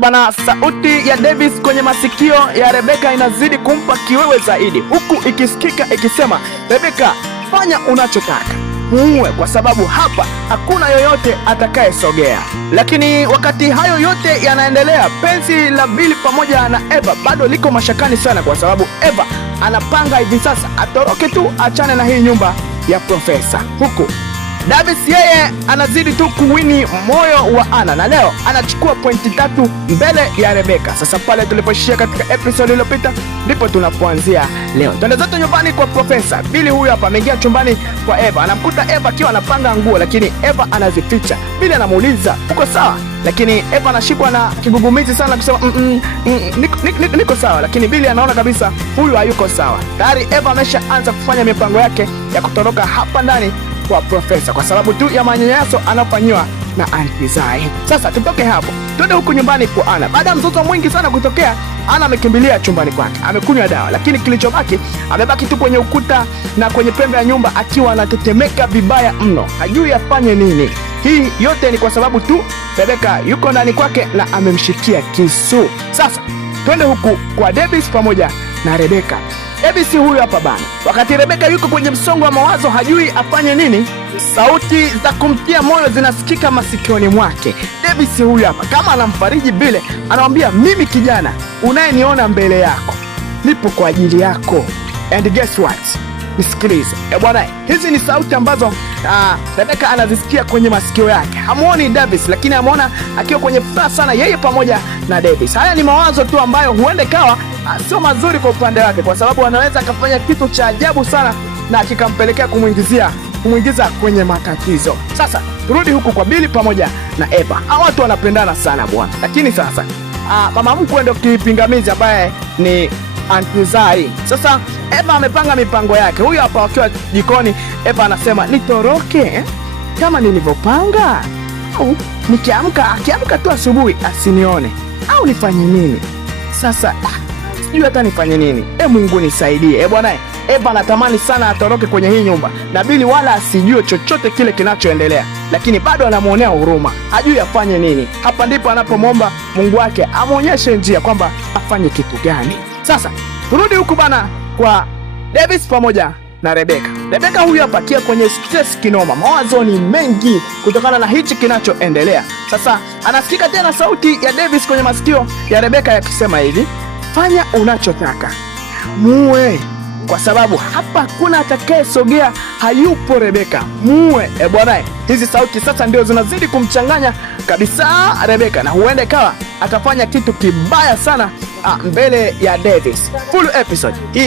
Bana, sauti ya Davis kwenye masikio ya Rebeka inazidi kumpa kiwewe zaidi, huku ikisikika ikisema, Rebeka, fanya unachotaka, muue, kwa sababu hapa hakuna yoyote atakayesogea. Lakini wakati hayo yote yanaendelea, penzi la Billy pamoja na Eva bado liko mashakani sana, kwa sababu Eva anapanga hivi sasa atoroke tu, achane na hii nyumba ya Profesa, huku Davis yeye anazidi tu kuwini moyo wa Anna, na leo anachukua pointi 3 mbele ya Rebeka. Sasa pale tulipoishia katika episode iliyopita ndipo tunapoanzia leo. Twende zetu nyumbani kwa Profesa. Billy huyu hapa ameingia chumbani kwa Eva, anamkuta Eva akiwa anapanga nguo, lakini Eva anazificha. Billy anamuuliza, uko sawa? Lakini Eva anashikwa na kigugumizi sana kusema niko sawa, lakini Billy anaona kabisa huyu hayuko sawa. Tayari Eva ameshaanza kufanya mipango yake ya kutoroka hapa ndani kwa Profesa kwa sababu tu ya manyanyaso anafanyiwa na Auntie Zai. Sasa tutoke hapo, twende huku nyumbani kwa Anna. Baada ya mzozo mwingi sana kutokea, Anna amekimbilia chumbani kwake, amekunywa dawa, lakini kilichobaki amebaki tu kwenye ukuta na kwenye pembe ya nyumba akiwa anatetemeka vibaya mno, hajui afanye nini. Hii yote ni kwa sababu tu Rebeka yuko ndani kwake na amemshikia kisu. Sasa twende huku kwa Davis pamoja na Rebeka. Davis huyu hapa bana, wakati Rebeka yuko kwenye msongo wa mawazo, hajui afanye nini, sauti za kumtia moyo zinasikika masikioni mwake. Davis huyu hapa kama anamfariji Billy, anamwambia, mimi kijana unayeniona mbele yako nipo kwa ajili yako, and guess what, nisikilize. Bwana, hizi ni sauti ambazo Rebeka anazisikia kwenye masikio yake. Hamuoni Davis, lakini amuona akiwa kwenye furaha sana yeye pamoja na Davis. Haya ni mawazo tu ambayo huenda ikawa sio mazuri kwa upande wake, kwa sababu anaweza akafanya kitu cha ajabu sana na kikampelekea kumwingiza kwenye matatizo. Sasa turudi huku kwa Billy pamoja na Eva. Hawa watu wanapendana sana bwana, lakini sasa mama mkwe ndio kipingamizi ambaye ni Auntie Zai. Sasa Eva amepanga mipango yake. Huyu hapa wakiwa jikoni, Eva anasema, nitoroke kama nilivyopanga, au akiamka tu asubuhi asinione, au nifanye nini? Sasa sijui hata nifanye nini. Mungu nisaidie. Bwana, Eva anatamani sana atoroke kwenye hii nyumba na Billy wala asijue chochote kile kinachoendelea, lakini bado anamuonea huruma, hajui afanye nini. Hapa ndipo anapomwomba Mungu wake amuonyeshe njia kwamba afanye kitu gani. Sasa turudi huku bana kwa Davis pamoja na Rebeka. Rebeka huyu hapa kia kwenye stress kinoma, mawazo ni mengi kutokana na hichi kinachoendelea. Sasa anasikika tena sauti ya Davis kwenye masikio ya Rebeka yakisema hivi, fanya unachotaka, muue, kwa sababu hapa hakuna atakayesogea, hayupo Rebeka, muue. Bwana, hizi sauti sasa ndio zinazidi kumchanganya kabisa Rebeka, na huenda ikawa atafanya kitu kibaya sana mbele ya Davis. Full episode hii